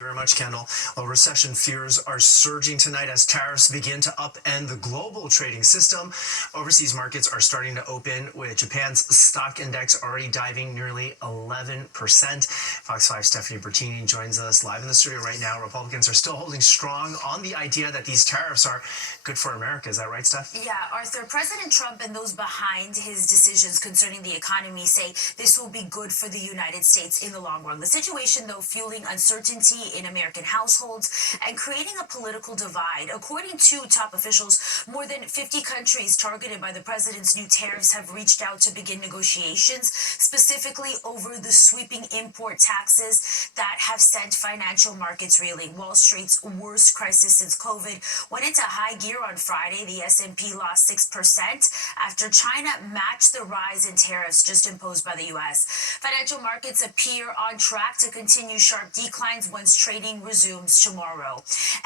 Very much, Kendall. Well, recession fears are surging tonight as tariffs begin to upend the global trading system. Overseas markets are starting to open, with Japan's stock index already diving nearly 11%. Fox 5 Stephanie Bertini joins us live in the studio right now. Republicans are still holding strong on the idea that these tariffs are good for America. Is that right, Steph? Yeah, Arthur, President Trump and those behind his decisions concerning the economy say this will be good for the United States in the long run. The situation, though, fueling uncertainty in American households and creating a political divide. According to top officials, more than 50 countries targeted by the president's new tariffs have reached out to begin negotiations, specifically over the sweeping import taxes that have sent financial markets reeling. Wall Street's worst crisis since COVID went into high gear on Friday. The S&P lost 6% after China matched the rise in tariffs just imposed by the U.S. Financial markets appear on track to continue sharp declines once trading resumes tomorrow.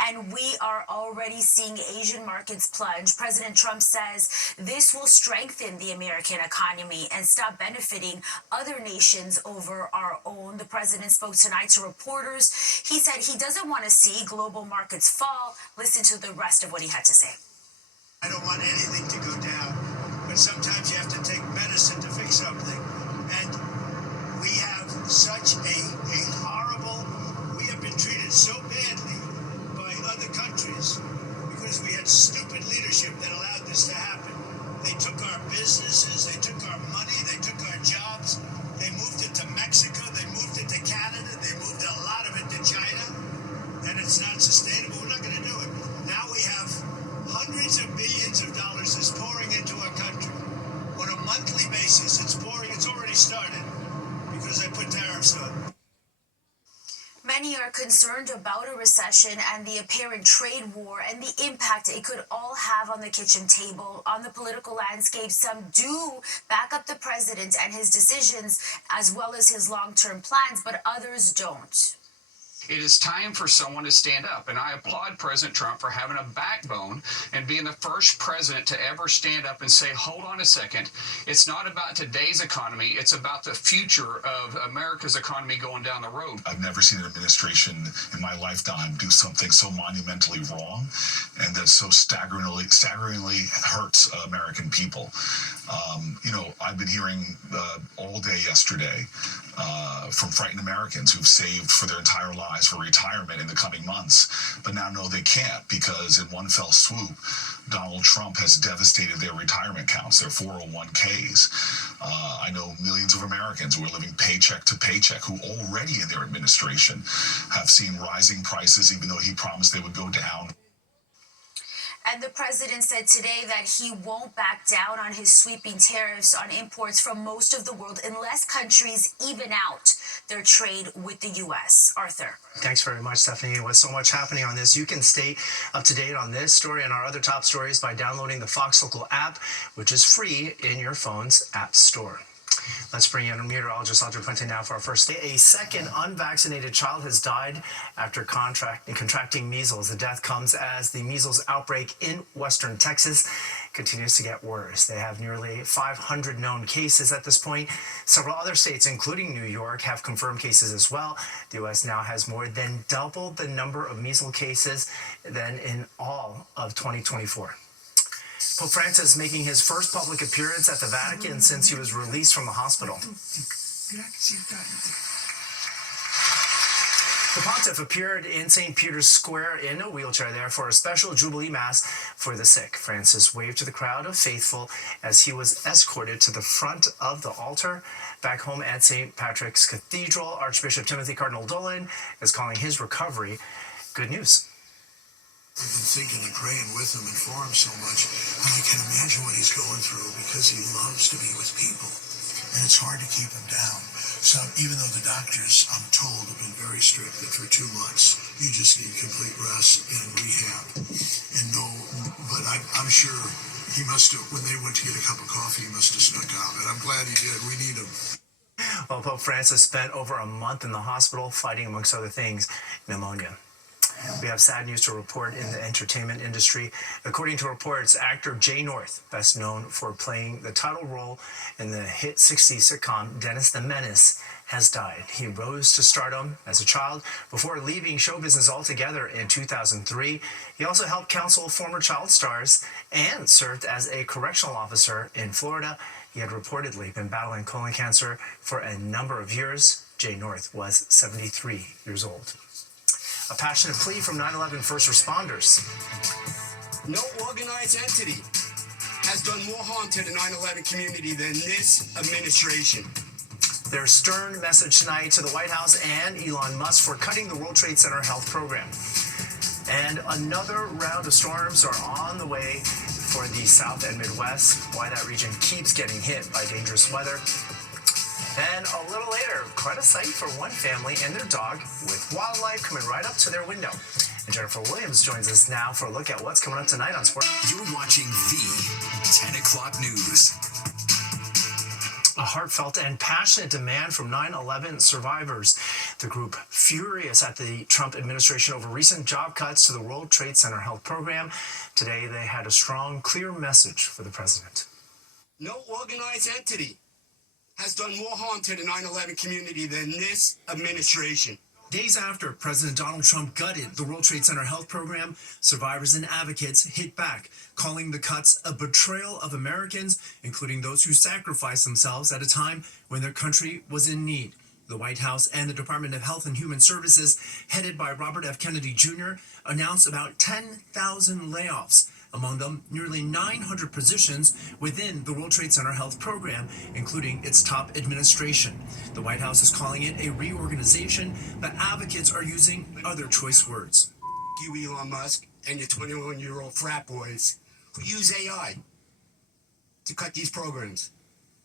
And we are already seeing Asian markets plunge. President Trump says this will strengthen the American economy and stop benefiting other nations over our own. The president spoke tonight to reporters. He said he doesn't want to see global markets fall. Listen to the rest of what he had to say. I don't want anything to go down, but sometimes you have to take medicine to fix something. And we have such a horrible, we have been treated so badly by other countries because we had stupid leadership that allowed this to happen. They took our businesses, they took our money, they took our jobs, they moved it to Mexico, they moved it to Canada, they moved a lot of it to China, and it's not sustainable. We're not going to do it. Now we have hundreds of billions of dollars is pouring into our country. On a monthly basis, it's pouring. It's already started because they put tariffs on. Many are concerned about a recession and the apparent trade war and the impact it could all have on the kitchen table, on the political landscape. Some do back up the president and his decisions as well as his long-term plans, but others don't. It is time for someone to stand up, and I applaud President Trump for having a backbone and being the first president to ever stand up and say, hold on a second, it's not about today's economy, it's about the future of America's economy going down the road. I've never seen an administration in my lifetime do something so monumentally wrong and that so staggeringly hurts American people. I've been hearing all day yesterday from frightened Americans who've saved for their entire lives for retirement in the coming months, but now know they can't because in one fell swoop, Donald Trump has devastated their retirement accounts, their 401ks. I know millions of Americans who are living paycheck to paycheck who already in their administration have seen rising prices even though he promised they would go down. And the president said today that he won't back down on his sweeping tariffs on imports from most of the world unless countries even out their trade with the U.S. Arthur. Thanks very much, Stephanie. With so much happening on this, you can stay up to date on this story and our other top stories by downloading the Fox Local app, which is free in your phone's app store. Let's bring in meteorologist Audrey Puente now for our first day. A second unvaccinated child has died after contracting measles. The death comes as the measles outbreak in western Texas continues to get worse. They have nearly 500 known cases at this point. Several other states, including New York, have confirmed cases as well. The U.S. now has more than double the number of measles cases than in all of 2024. Pope Francis making his first public appearance at the Vatican since he was released from the hospital. The pontiff appeared in St. Peter's Square in a wheelchair there for a special Jubilee Mass for the sick. Francis waved to the crowd of faithful as he was escorted to the front of the altar. Back home at St. Patrick's Cathedral, Archbishop Timothy Cardinal Dolan is calling his recovery good news. I've been thinking and praying with him and for him so much, and I can imagine what he's going through because he loves to be with people, and it's hard to keep him down. So even though the doctors, I'm told, have been very strict that for 2 months you just need complete rest and rehab, and but I'm sure he must have, when they went to get a cup of coffee, he must have snuck out, and I'm glad he did. We need him. Well, Pope Francis spent over a month in the hospital fighting, amongst other things, pneumonia. We have sad news to report in the entertainment industry. According to reports, actor Jay North, best known for playing the title role in the hit 60s sitcom Dennis the Menace, has died. He rose to stardom as a child before leaving show business altogether in 2003. He also helped counsel former child stars and served as a correctional officer in Florida. He had reportedly been battling colon cancer for a number of years. Jay North was 73 years old. A passionate plea from 9/11 first responders. No organized entity has done more harm to the 9/11 community than this administration. Their stern message tonight to the White House and Elon Musk for cutting the World Trade Center health program. And another round of storms are on the way for the South and Midwest. Why that region keeps getting hit by dangerous weather. And a little later, quite a sight for one family and their dog with wildlife coming right up to their window. And Jennifer Williams joins us now for a look at what's coming up tonight on Sport. You're watching the 10 o'clock news. A heartfelt and passionate demand from 9/11 survivors. The group furious at the Trump administration over recent job cuts to the World Trade Center health program. Today, they had a strong, clear message for the president. No organized entity has done more harm to the 9/11 community than this administration. Days after President Donald Trump gutted the World Trade Center health program, survivors and advocates hit back, calling the cuts a betrayal of Americans, including those who sacrificed themselves at a time when their country was in need. The White House and the Department of Health and Human Services, headed by Robert F. Kennedy Jr., announced about 10,000 layoffs. Among them, nearly 900 positions within the World Trade Center health program, including its top administration. The White House is calling it a reorganization, but advocates are using other choice words. You, Elon Musk, and your 21-year-old frat boys who use AI to cut these programs.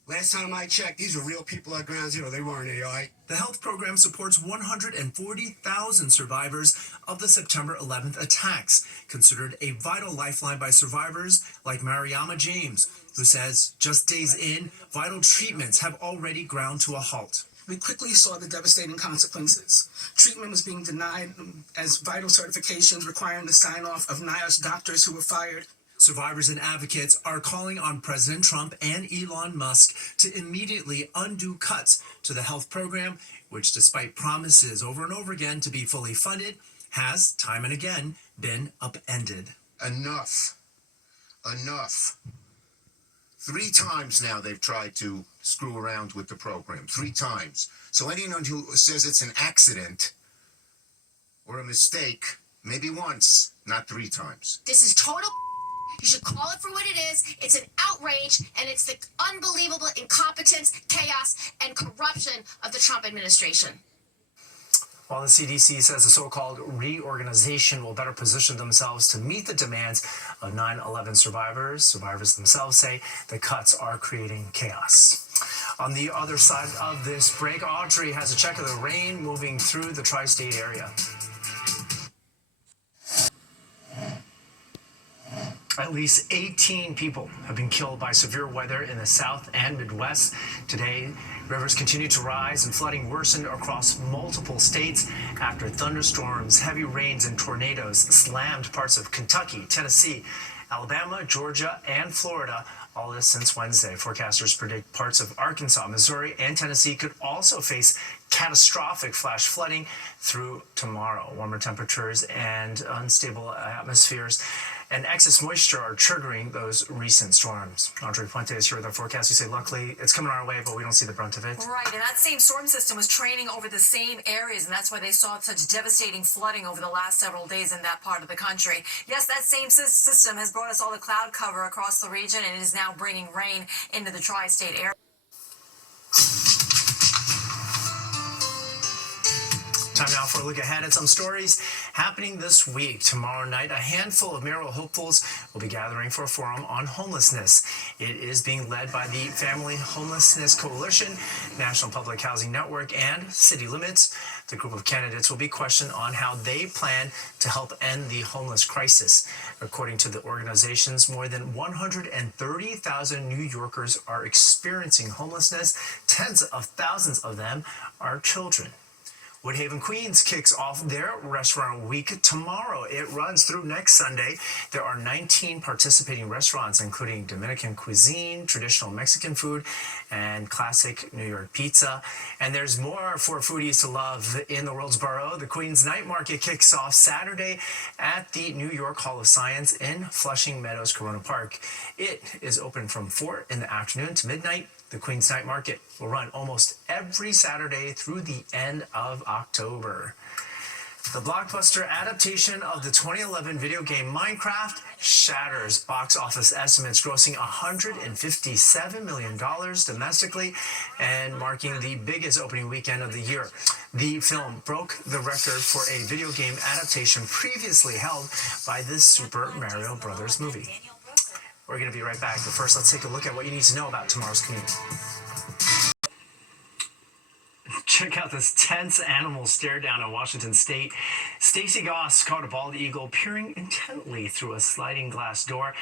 Last time I checked, these are real people at Ground Zero. They weren't AI. The health program supports 140,000 survivors of the September 11th attacks, considered a vital lifeline by survivors like Mariama James, who says just days in, vital treatments have already ground to a halt. We quickly saw the devastating consequences. Treatment was being denied as vital certifications requiring the sign-off of NIOSH doctors who were fired. Survivors and advocates are calling on President Trump and Elon Musk to immediately undo cuts to the health program, which, despite promises over and over again to be fully funded, has time and again been upended. Enough. 3 times now they've tried to screw around with the program. 3 times. So anyone who says it's an accident or a mistake, maybe once, not 3 times. This is total. You should call it for what it is. It's an outrage, and it's the unbelievable incompetence, chaos, and corruption of the Trump administration. While the CDC says the so-called reorganization will better position themselves to meet the demands of 9/11 survivors, survivors themselves say the cuts are creating chaos. On the other side of this break, Audrey has a check of the rain moving through the tri-state area. At least 18 people have been killed by severe weather in the South and Midwest. Today, rivers continue to rise and flooding worsened across multiple states after thunderstorms, heavy rains, and tornadoes slammed parts of Kentucky, Tennessee, Alabama, Georgia, and Florida. All this since Wednesday. Forecasters predict parts of Arkansas, Missouri, and Tennessee could also face catastrophic flash flooding through tomorrow. Warmer temperatures and unstable atmospheres and excess moisture are triggering those recent storms. Audrey Fuente is here with our forecast. You say, luckily, it's coming our way, but we don't see the brunt of it. Right, and that same storm system was training over the same areas, and that's why they saw such devastating flooding over the last several days in that part of the country. Yes, that same system has brought us all the cloud cover across the region and is now bringing rain into the tri-state area. Time now for a look ahead at some stories happening this week. Tomorrow night, a handful of mayoral hopefuls will be gathering for a forum on homelessness. It is being led by the Family Homelessness Coalition, National Public Housing Network, and City Limits. The group of candidates will be questioned on how they plan to help end the homeless crisis. According to the organizations, more than 130,000 New Yorkers are experiencing homelessness. Tens of thousands of them are children. Woodhaven, Queens kicks off their restaurant week tomorrow. It runs through next Sunday. There are 19 participating restaurants, including Dominican cuisine, traditional Mexican food, and classic New York pizza. And there's more for foodies to love in the world's borough. The Queens Night Market kicks off Saturday at the New York Hall of Science in Flushing Meadows, Corona Park. It is open from 4 in the afternoon to midnight. The Queens Night Market will run almost every Saturday through the end of October. The blockbuster adaptation of the 2011 video game Minecraft shatters box office estimates, grossing $157 million domestically and marking the biggest opening weekend of the year. The film broke the record for a video game adaptation previously held by the Super Mario Brothers movie. We're going to be right back, but first let's take a look at what you need to know about tomorrow's commute. Check out this tense animal stare down in Washington State. Stacey Goss caught a bald eagle peering intently through a sliding glass door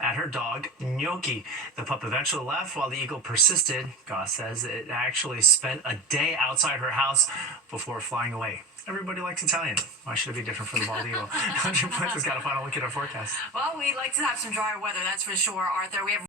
at her dog, Gnocchi. The pup eventually left while the eagle persisted. Goss says it actually spent a day outside her house before flying away. Everybody likes Italian. Why should it be different for the bald eagle? 100 Points has got a final look at our forecast. Well, we like to have some drier weather, that's for sure, Arthur. We have